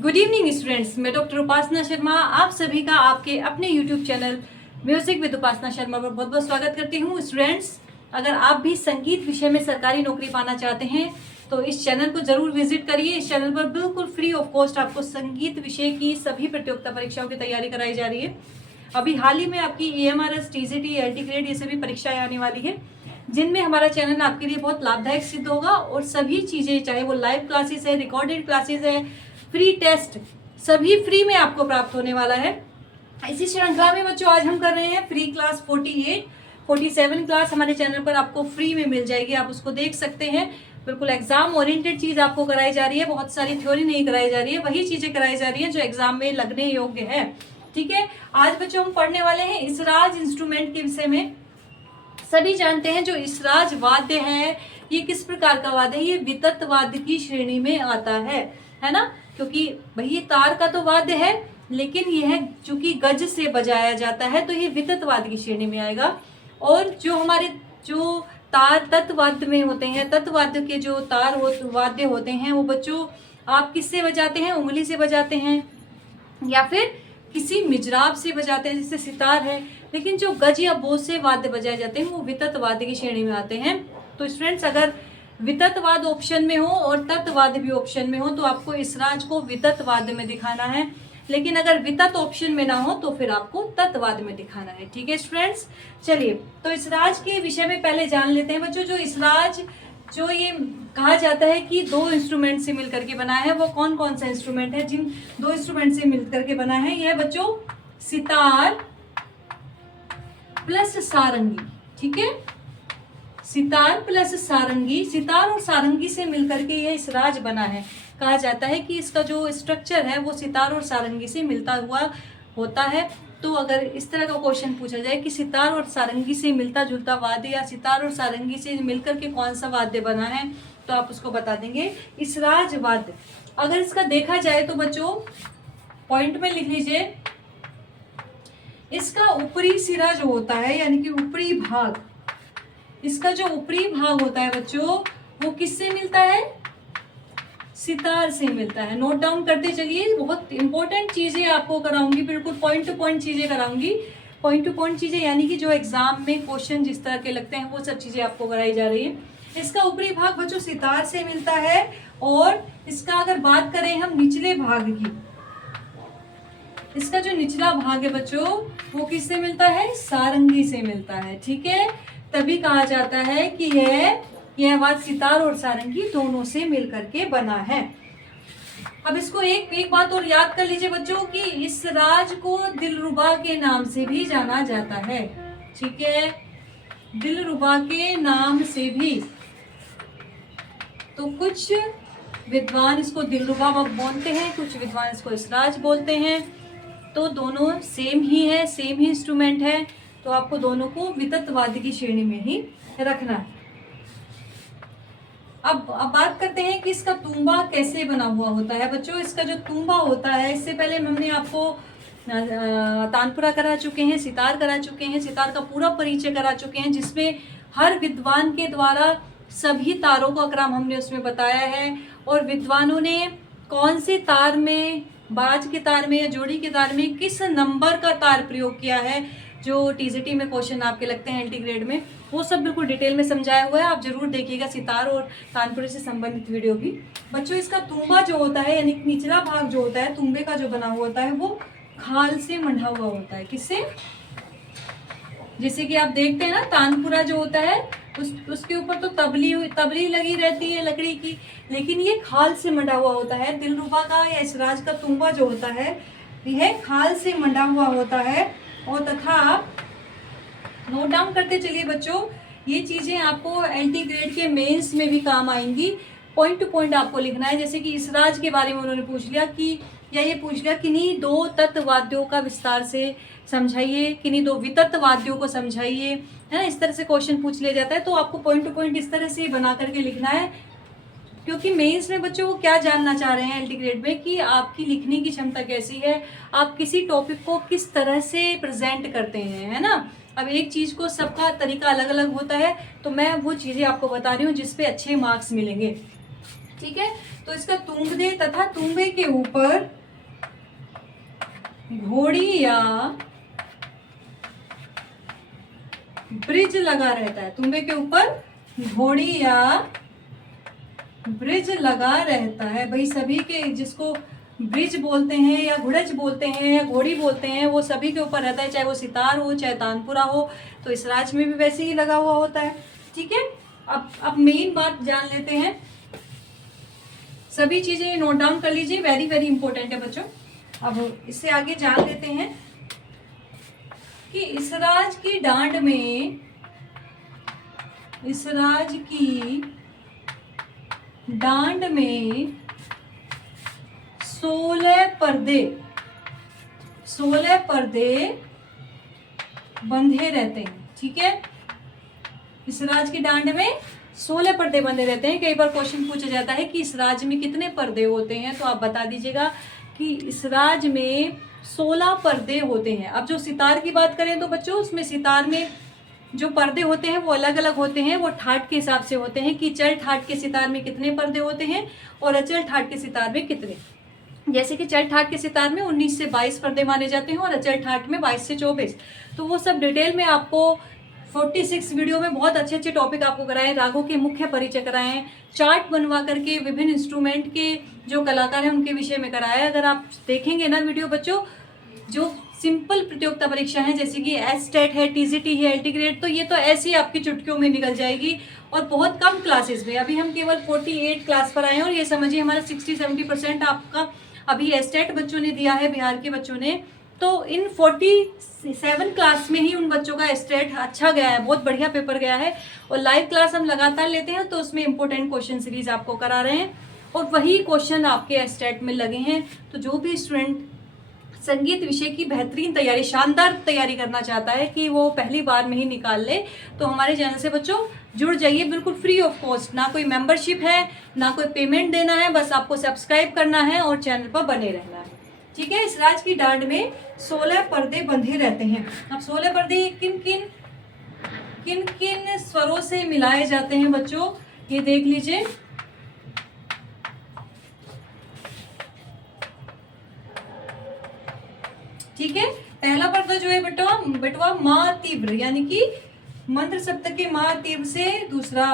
Good evening students, मैं doctor उपासना शर्मा आप सभी का आपके अपने यूट्यूब चैनल म्यूजिक विद उपासना शर्मा पर बहुत बहुत स्वागत करती हूँ। स्टूडेंट्स, अगर आप भी संगीत विषय में सरकारी नौकरी पाना चाहते हैं तो इस चैनल को जरूर विजिट करिए। इस चैनल पर बिल्कुल फ्री ऑफ कॉस्ट आपको संगीत विषय की सभी प्रतियोगिता परीक्षाओं की तैयारी कराई जा रही है। अभी हाल ही में आपकी EMRS, TCT, LT ग्रेड ये सभी परीक्षाएं आने वाली है, जिनमें हमारा चैनल आपके लिए बहुत लाभदायक सिद्ध होगा। और सभी चीज़ें, चाहे वो लाइव क्लासेस है, रिकॉर्डेड क्लासेस है, फ्री टेस्ट, सभी फ्री में आपको प्राप्त होने वाला है। इसी श्रृंखला में बच्चों आज हम कर रहे हैं फ्री क्लास 48, 47 क्लास हमारे चैनल पर आपको फ्री में मिल जाएगी। आप उसको देख सकते हैं। बिल्कुल एग्जाम ओरिएंटेड चीज आपको कराई जा रही है, बहुत सारी थ्योरी नहीं कराई जा रही है, वही चीजें कराई जा रही है जो एग्जाम में लगने योग्य है। ठीक है, आज बच्चों हम पढ़ने वाले हैं इसराज इंस्ट्रूमेंट के विषय में। सभी जानते हैं जो इसराज वाद्य है ये किस प्रकार का वाद्य है, ये वितत वाद्य की श्रेणी में आता है ना, क्योंकि भाई तार का तो वाद्य है लेकिन यह चूंकि गज से बजाया जाता है तो ये वितत वाद्य की श्रेणी में आएगा। और जो हमारे जो तार तत्वाद्य में होते हैं, तत्वाद्य के जो तार वाद्य होते हैं वो बच्चों आप किससे बजाते हैं, उंगली से बजाते हैं या फिर किसी मिजराब से बजाते हैं जैसे सितार है। लेकिन जो गज या बोझ से वाद्य बजाए जाते हैं वो वितत वाद्य की श्रेणी में आते हैं। तो स्टूडेंट्स, अगर वितत वाद्य ऑप्शन में हो और तत्वाद्य भी ऑप्शन में हो तो आपको इसराज को वितत वाद्य में दिखाना है, लेकिन अगर वितत ऑप्शन में ना हो तो फिर आपको तत्वाद्य में दिखाना है। ठीक है स्टूडेंट्स, चलिए तो इसराज के विषय में पहले जान लेते हैं बच्चों। जो इसराज जो ये कहा जाता है कि दो इंस्ट्रूमेंट से मिलकर के बना है, वो कौन कौन सा इंस्ट्रूमेंट है जिन दो इंस्ट्रूमेंट से मिलकर के बना है? यह बच्चों सितार प्लस सारंगी। ठीक है, सितार प्लस सारंगी, सितार और सारंगी से मिलकर के यह इसराज बना है। कहा जाता है कि इसका जो स्ट्रक्चर है वो सितार और सारंगी से मिलता हुआ होता है। तो अगर इस तरह का क्वेश्चन पूछा जाए कि सितार और सारंगी से मिलता जुलता वाद्य या सितार और सारंगी से मिलकर के कौन सा वाद्य बना है, तो आप उसको बता देंगे इसराज वाद्य। अगर इसका देखा जाए तो बच्चों पॉइंट में लिख लीजिए, इसका ऊपरी सिरा जो होता है यानी कि ऊपरी भाग, इसका जो ऊपरी भाग होता है बच्चों वो किससे मिलता है? सितार से मिलता है। नोट डाउन करते चलिए, बहुत इंपॉर्टेंट चीजें आपको कराऊंगी, बिल्कुल पॉइंट टू पॉइंट चीजें कराऊंगी। पॉइंट टू पॉइंट चीजें यानी कि जो एग्जाम में क्वेश्चन जिस तरह के लगते हैं वो सब चीजें आपको कराई जा रही है। इसका ऊपरी भाग बच्चों सितार से मिलता है और इसका अगर बात करें हम निचले भाग की, इसका जो निचला भाग है बच्चों वो किससे मिलता है? सारंगी से मिलता है। ठीक है, तभी कहा जाता है कि यह वाद्य सितार और सारंगी दोनों से मिलकर के बना है। अब इसको एक बात और याद कर लीजिए बच्चों कि इस राज को दिलरुबा के नाम से भी जाना जाता है। ठीक है, दिलरुबा के नाम से भी। तो कुछ विद्वान इसको दिलरुबा बोलते हैं, कुछ विद्वान इसको इसराज बोलते हैं। तो दोनों सेम ही है, सेम ही इंस्ट्रूमेंट है, तो आपको दोनों को वितत वाद्य की श्रेणी में ही रखना है। अब बात करते हैं कि इसका तुम्बा कैसे बना हुआ होता है बच्चों। इसका जो तुम्बा होता है, इससे पहले हमने आपको तानपुरा करा चुके हैं, सितार करा चुके हैं, सितार का पूरा परिचय करा चुके हैं, जिसमें हर विद्वान के द्वारा सभी तारों का क्रम हमने उसमें बताया है और विद्वानों ने कौन से तार में, बाज के तार में या जोड़ी के तार में किस नंबर का तार प्रयोग किया है, जो TCT में क्वेश्चन आपके लगते हैं LT ग्रेड में, वो सब बिल्कुल डिटेल में समझाया हुआ है। आप जरूर देखिएगा सितार और तानपुरे से संबंधित वीडियो भी। बच्चों इसका तुम्बा जो होता है यानी निचला भाग जो होता है तुम्बे का जो बना हुआ होता है वो खाल से मंडा हुआ होता है। किससे? जैसे कि आप देखते हैं ना, तानपुरा जो होता है उसके ऊपर तो तबली लगी रहती है लकड़ी की, लेकिन ये खाल से मंडा हुआ होता है। दिलरुबा का या इसराज का तुम्बा जो होता है यह खाल से मंडा हुआ होता है। और तथा नोट डाउन करते चलिए बच्चों, ये चीजें आपको LT ग्रेड के मेंस में भी काम आएंगी। पॉइंट टू पॉइंट आपको लिखना है। जैसे कि इसराज के बारे में उन्होंने पूछ लिया कि, या ये पूछ लिया किन्हीं दो तत्वाद्यों का विस्तार से समझाइए, किन्हीं दो वितत वाद्यों को समझाइए, है ना, इस तरह से क्वेश्चन पूछ लिया जाता है। तो आपको पॉइंट टू पॉइंट इस तरह से बना करके लिखना है, क्योंकि मेंस में बच्चों वो क्या जानना चाह रहे हैं LT ग्रेड में कि आपकी लिखने की क्षमता कैसी है, आप किसी टॉपिक को किस तरह से प्रेजेंट करते हैं, है ना। अब एक चीज को सबका तरीका अलग अलग होता है, तो मैं वो चीजें आपको बता रही हूँ जिसपे अच्छे मार्क्स मिलेंगे। ठीक है। तो इसका तुंबदे तथा तुंबे के ऊपर घोड़ी या ब्रिज लगा रहता है। तुंबे के ऊपर घोड़ी या ब्रिज लगा रहता है। भाई सभी के, जिसको ब्रिज बोलते हैं या घुड़च बोलते हैं या घोड़ी बोलते हैं, वो सभी के ऊपर रहता है, चाहे वो सितार हो चाहे तानपुरा हो। तो इस राज में भी वैसे ही लगा हुआ होता है। ठीक है। अब मेन बात जान लेते हैं। सभी चीजें नोट डाउन कर लीजिए, वेरी वेरी इंपॉर्टेंट है बच्चों। अब इससे आगे जान लेते हैं कि इसराज की डांड में, इसराज की डांड में 16 पर्दे बंधे रहते हैं। ठीक है। इसराज की डांड में 16 पर्दे बंधे रहते हैं। कई बार क्वेश्चन पूछा जाता है कि इस राज में कितने पर्दे होते हैं, तो आप बता दीजिएगा कि इस राज में 16 पर्दे होते हैं। अब जो सितार की बात करें तो बच्चों, उसमें सितार में जो पर्दे होते हैं वो अलग अलग होते हैं। वो ठाट के हिसाब से होते हैं कि चल ठाट के सितार में कितने पर्दे होते हैं और अचल ठाट के सितार में कितने। जैसे कि चल ठाट के सितार में 19 से 22 पर्दे माने जाते हैं और अचल ठाट में 22 से 24। तो वो सब डिटेल में आपको 46 वीडियो में बहुत अच्छे अच्छे टॉपिक आपको कराएं, रागों के मुख्य परिचय कराएं, चार्ट बनवा करके विभिन्न इंस्ट्रूमेंट के जो कलाकार हैं उनके विषय में कराया। अगर आप देखेंगे ना वीडियो बच्चों, जो सिंपल प्रतियोगिता परीक्षा है जैसे कि एसटेट है, टीजीटी है, एलटी ग्रेड, तो ये तो ऐसे ही आपकी चुटकियों में निकल जाएगी और बहुत कम क्लासेस में। अभी हम केवल 48 क्लास पर आए हैं और ये समझिए हमारा 60-70% आपका अभी एसटेट बच्चों ने दिया है, बिहार के बच्चों ने। तो इन 47 क्लास में ही उन बच्चों का एसटेट अच्छा गया है, बहुत बढ़िया पेपर गया है। और लाइव क्लास हम लगातार लेते हैं तो उसमें इंपॉर्टेंट क्वेश्चन सीरीज आपको करा रहे हैं और वही क्वेश्चन आपके एसटेट में लगे हैं। तो जो भी स्टूडेंट संगीत विषय की बेहतरीन तैयारी, शानदार तैयारी करना चाहता है कि वो पहली बार में ही निकाल ले, तो हमारे चैनल से बच्चों जुड़ जाइए, बिल्कुल फ्री ऑफ कॉस्ट। ना कोई मेंबरशिप है, ना कोई पेमेंट देना है, बस आपको सब्सक्राइब करना है और चैनल पर बने रहना है। ठीक है। इस राज की डांड में 16 पर्दे बंधे रहते हैं। अब 16 पर्दे किन किन स्वरों से मिलाए जाते हैं बच्चों, ये देख लीजिए। ठीक है। पहला पर्दा जो है बेटवा माँ तीव्र, यानी कि मंत्र सप्तक के माँ तीव्र से। दूसरा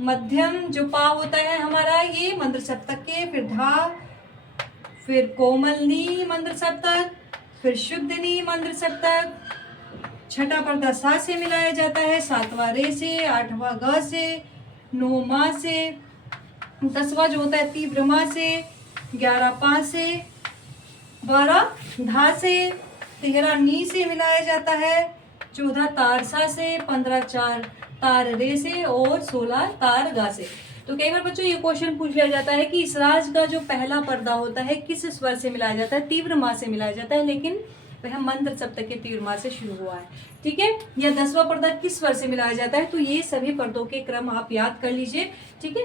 मध्यम जो पा होता है हमारा, ये मंत्र सप्तक के, फिर धा, फिर कोमल नी मंत्र सप्तक, फिर शुद्ध नी मंत्र सप्तक। छठा पर्दा सा से मिलाया जाता है, 7वां रे से, 8वां ग से, 9वां से, 10वां जो होता है तीव्र मा से, 11 पा से, 12 धा से, 13 नी से मिलाया जाता है, 14 तार सा से, 15 चार तार रे से और 16 तार गा से। तो कई बार बच्चों ये क्वेश्चन पूछ लिया जाता है कि इस राज का जो पहला पर्दा होता है किस स्वर से मिलाया जाता है, तीव्र मा से मिलाया जाता है, लेकिन वह मंत्र सप्तक के तीव्र मा से शुरू हुआ है। ठीक है। या 10वां पर्दा किस स्वर से मिलाया जाता है, तो ये सभी पर्दों के क्रम आप याद कर लीजिए। ठीक है।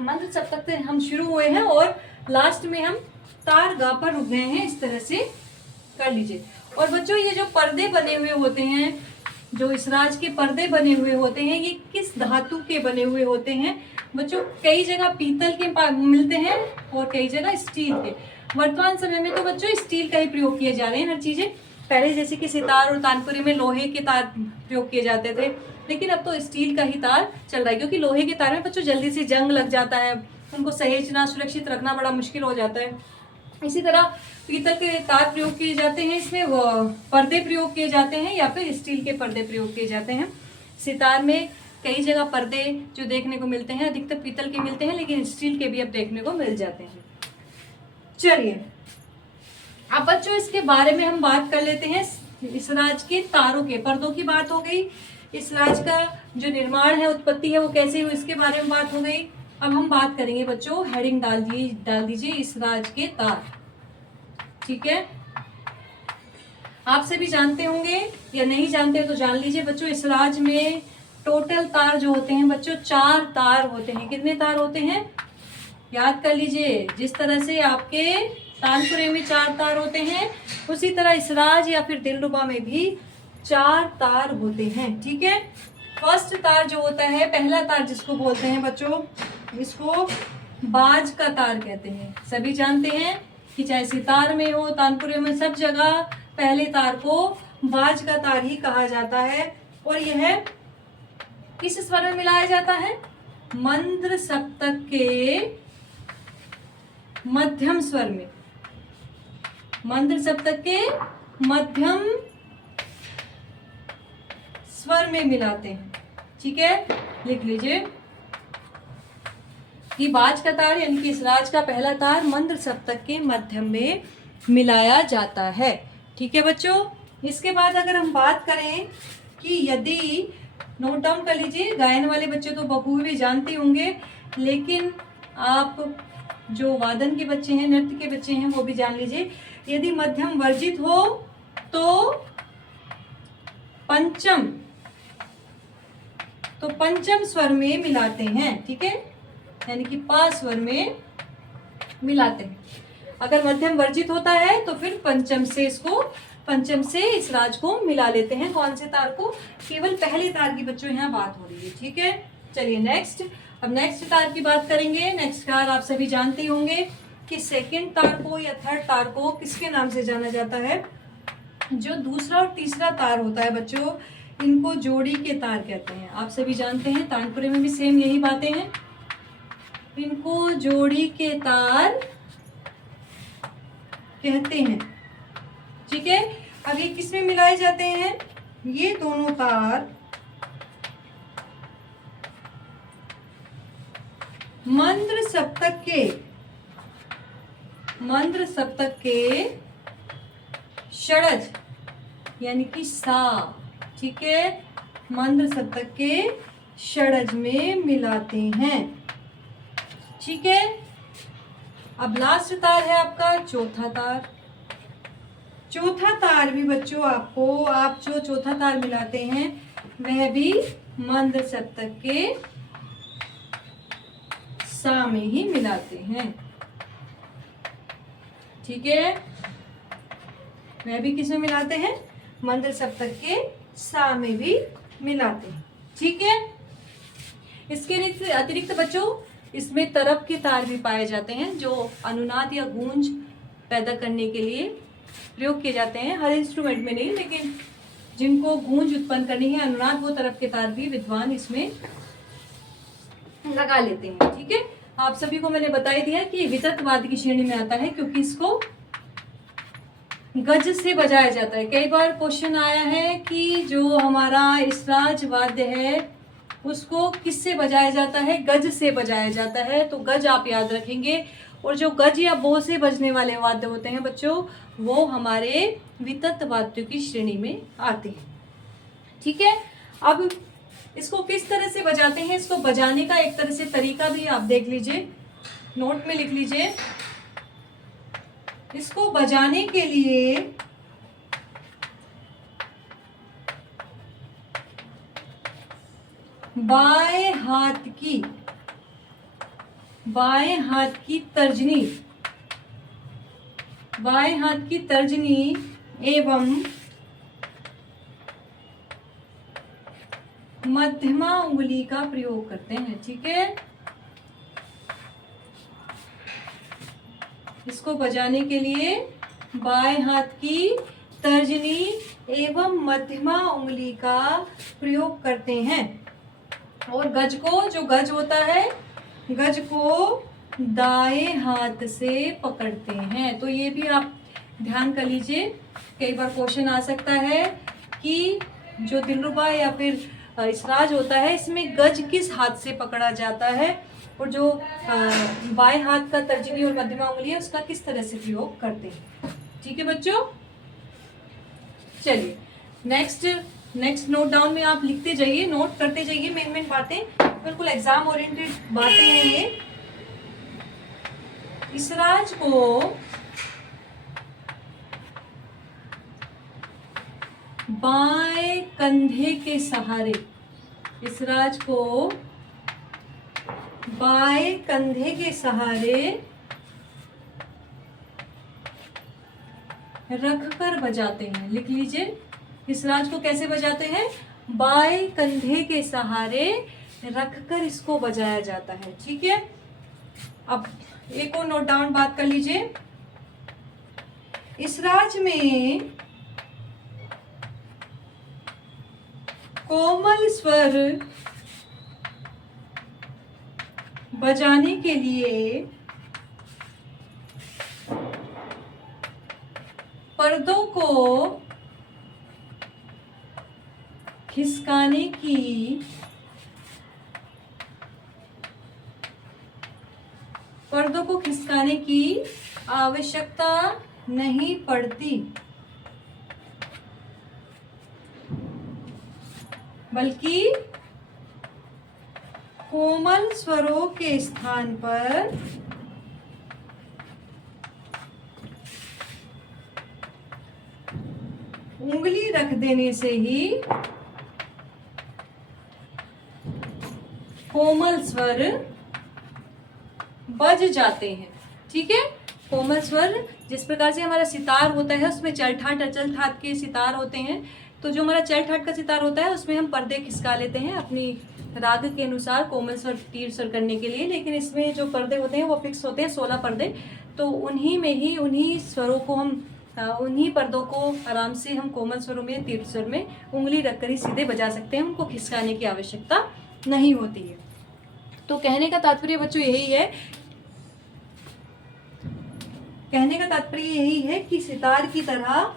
मंत्र सप्तक से हम शुरू हुए हैं और लास्ट में हम तार गा पर रुक गए हैं, इस तरह से कर लीजिए। और बच्चों ये जो पर्दे बने हुए होते हैं, जो इस राज के पर्दे बने हुए होते हैं, ये किस धातु के बने हुए होते हैं बच्चों? कई जगह पीतल के मिलते हैं और कई जगह स्टील के। वर्तमान समय में तो बच्चों स्टील का ही प्रयोग किए जा रहे हैं हर चीजें। पहले जैसे कि सितार और तानपुरे में लोहे के तार प्रयोग किए जाते थे, लेकिन अब तो स्टील का ही तार चल रहा है, क्योंकि लोहे के तार में बच्चों जल्दी से जंग लग जाता है, उनको सहेजना सुरक्षित रखना बड़ा मुश्किल हो जाता है। इसी तरह पीतल के तार प्रयोग किए जाते हैं, इसमें पर्दे प्रयोग किए जाते हैं या फिर स्टील के पर्दे प्रयोग किए जाते हैं। सितार में कई जगह पर्दे जो देखने को मिलते हैं अधिकतर पीतल के मिलते हैं, लेकिन स्टील के भी अब देखने को मिल जाते हैं। चलिए अब बच्चों इसके बारे में हम बात कर लेते हैं। इस राज के तारों के, पर्दों की बात हो गई, इस राज का जो निर्माण है, उत्पत्ति है, वो कैसे हुई इसके बारे में बात हो गई। अब हम बात करेंगे बच्चों, हेडिंग डाल दीजिए इस राज के तार। ठीक है। आप सभी जानते होंगे या नहीं जानते तो जान लीजिए बच्चों, इस राज में टोटल तार जो होते हैं बच्चों 4 तार होते हैं। कितने तार होते हैं याद कर लीजिए। जिस तरह से आपके तानपुरे में 4 तार होते हैं, उसी तरह इस राज या फिर दिलरुबा में भी 4 तार होते हैं। ठीक है। फर्स्ट तार जो होता है, पहला तार जिसको बोलते हैं बच्चों, इसको बाज का तार कहते हैं। सभी जानते हैं कि चाहे सितार में हो, तानपुरे में, सब जगह पहले तार को बाज का तार ही कहा जाता है। और यह किस स्वर में मिलाया जाता है? मंद्र सप्तक के मध्यम स्वर में। मंद्र सप्तक के मध्यम स्वर में मिलाते हैं। ठीक है, लिख लीजिए कि बाज का तार यानी कि इसराज का पहला तार मंद्र सप्तक के मध्यम में मिलाया जाता है। ठीक है बच्चों, इसके बाद अगर हम बात करें कि यदि, नोट डाउन कर लीजिए, गायन वाले बच्चे तो बखूबी जानते होंगे, लेकिन आप जो वादन के बच्चे हैं, नृत्य के बच्चे हैं, वो भी जान लीजिए। यदि मध्यम वर्जित हो तो पंचम स्वर में मिलाते हैं। ठीक है, यानी कि पा स्वर में मिलाते हैं। अगर मध्यम वर्जित होता है तो फिर पंचम से इस राज को मिला लेते हैं। कौन से तार को? केवल पहले तार की बच्चों यहाँ बात हो रही है। ठीक है, चलिए नेक्स्ट। अब नेक्स्ट तार की बात करेंगे। नेक्स्ट तार आप सभी जानते होंगे कि सेकंड तार को या थर्ड तार को किसके नाम से जाना जाता है? जो दूसरा और तीसरा तार होता है बच्चों, इनको जोड़ी के तार कहते हैं। आप सभी जानते हैं, तानपुरे में भी सेम यही बातें हैं। इनको जोड़ी के तार कहते हैं। ठीक है, अब ये किस में मिलाए जाते हैं? ये दोनों तार मंद्र सप्तक के षडज यानी कि सा। ठीक है, मंद्र सप्तक के षडज में मिलाते हैं। ठीक है, अब लास्ट तार है आपका चौथा तार। चौथा तार भी बच्चों आप जो चौथा तार मिलाते हैं वह भी मंद्र सप्तक के सा में ही मिलाते हैं। ठीक है, वह भी किस में मिलाते हैं? मंद्र सप्तक के सा में भी मिलाते हैं। ठीक है, इसके अतिरिक्त बच्चों इसमें तरप के तार भी पाए जाते हैं, जो अनुनाद या गूंज पैदा करने के लिए प्रयोग किए जाते हैं। हर इंस्ट्रूमेंट में नहीं, लेकिन जिनको गूंज उत्पन्न करनी है, अनुनाद, वो तरप के तार भी विद्वान इसमें लगा लेते हैं। ठीक है, आप सभी को मैंने बता ही दिया कि वितत वाद्य की श्रेणी में आता है, क्योंकि इसको गज से बजाया जाता है। कई बार क्वेश्चन आया है कि जो हमारा इसराज वाद्य है उसको किससे बजाया जाता है? गज से बजाया जाता है। तो गज आप याद रखेंगे, और जो गज या बो से बजने वाले वाद्य होते हैं बच्चों, वो हमारे वितत वाद्यों की श्रेणी में आते हैं। ठीक है, अब इसको किस तरह से बजाते हैं? इसको बजाने का एक तरह से तरीका भी आप देख लीजिए, नोट में लिख लीजिए। इसको बजाने के लिए बाएं हाथ की तर्जनी एवं मध्यमा उंगली का प्रयोग करते हैं। ठीक है, इसको बजाने के लिए बाएं हाथ की तर्जनी एवं मध्यमा उंगली का प्रयोग करते हैं। और गज को, जो गज होता है, गज को दाएं हाथ से पकड़ते हैं। तो ये भी आप ध्यान कर लीजिए, कई बार क्वेश्चन आ सकता है कि जो दिलरुबा या फिर इसराज होता है, इसमें गज किस हाथ से पकड़ा जाता है, और जो बाएं हाथ का तर्जनी और मध्यमा उंगली है उसका किस तरह से प्रयोग करते हैं। ठीक है बच्चों, चलिए नेक्स्ट नोट डाउन में आप लिखते जाइए, नोट करते जाइए। मेन बातें, बिल्कुल एग्जाम ओरिएंटेड बातें हैं ये। इसराज को बाएं कंधे के सहारे, इसराज को बाएं कंधे के सहारे रखकर बजाते हैं। लिख लीजिए, इसराज को कैसे बजाते हैं? बाएं कंधे के सहारे रखकर इसको बजाया जाता है। ठीक है, अब एक और नोट डाउन बात कर लीजिए। इस राज में कोमल स्वर बजाने के लिए पर्दों को खिसकाने की आवश्यकता नहीं पड़ती, बल्कि कोमल स्वरों के स्थान पर उंगली रख देने से ही कोमल स्वर बज जाते हैं। ठीक है, कोमल स्वर जिस प्रकार से हमारा सितार होता है उसमें चलठाट अचल ठाट के सितार होते हैं, तो जो हमारा चलठाट का सितार होता है उसमें हम पर्दे खिसका लेते हैं अपनी राग के अनुसार कोमल स्वर तीव्र स्वर करने के लिए। लेकिन इसमें जो पर्दे होते हैं वो फिक्स होते हैं, 16 पर्दे, तो उन्हीं में ही उन्हीं स्वरों को हम उन्हीं पर्दों को आराम से हम कोमल स्वरों में तीव्र स्वर में उंगली रखकर ही सीधे बजा सकते हैं, उनको खिसकाने की आवश्यकता नहीं होती है। तो कहने का तात्पर्य बच्चों यही है कि सितार की तरह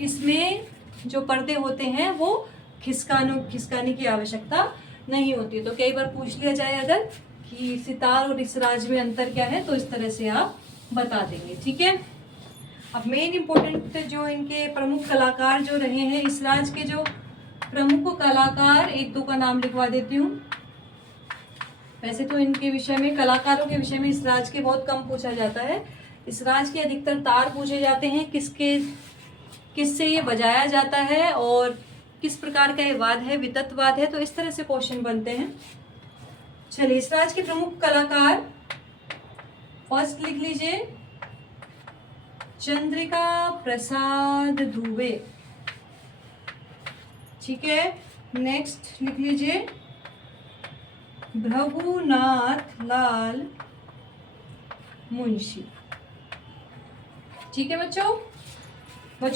इसमें जो पर्दे होते हैं वो खिसकाने की आवश्यकता नहीं होती। तो कई बार पूछ लिया जाए अगर कि सितार और इस राज में अंतर क्या है, तो इस तरह से आप बता देंगे। ठीक है, अब मेन इम्पोर्टेंट जो इनके प्रमुख कलाकार जो रहे हैं, इस राज के जो प्रमुख कलाकार, एक दो का नाम लिखवा देती हूँ। वैसे तो इनके विषय में, कलाकारों के विषय में इस राज के बहुत कम पूछा जाता है। इस राज के अधिकतर तार पूछे जाते हैं, किससे ये बजाया जाता है और किस प्रकार का ये वाद है, विततवाद है, तो इस तरह से क्वेश्चन बनते हैं। चलिए, इस राज के प्रमुख कलाकार फर्स्ट लिख लीजिए चंद्रिका प्रसाद दुबे। ठीक है, नेक्स्ट लिख लीजिए भ्रभुनाथ लाल मुंशी। ठीक है बच्चों,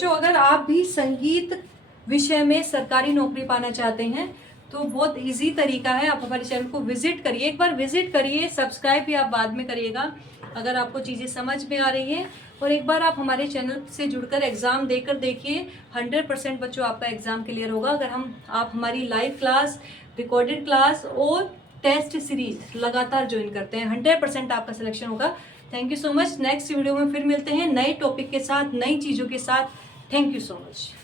अगर आप भी संगीत विषय में सरकारी नौकरी पाना चाहते हैं तो बहुत इजी तरीका है, आप हमारे चैनल को विजिट करिए, एक बार विजिट करिए, सब्सक्राइब भी आप बाद में करिएगा अगर आपको चीज़ें समझ में आ रही हैं। और एक बार आप हमारे चैनल से जुड़कर एग्ज़ाम देकर देखिए, 100% बच्चों आपका एग्ज़ाम क्लियर होगा अगर आप हमारी लाइव क्लास, रिकॉर्डेड क्लास और टेस्ट सीरीज लगातार ज्वाइन करते हैं, 100% आपका सिलेक्शन होगा। Thank you so much. Next video में फिर मिलते हैं नए टॉपिक के साथ, नई चीज़ों के साथ। Thank you so much.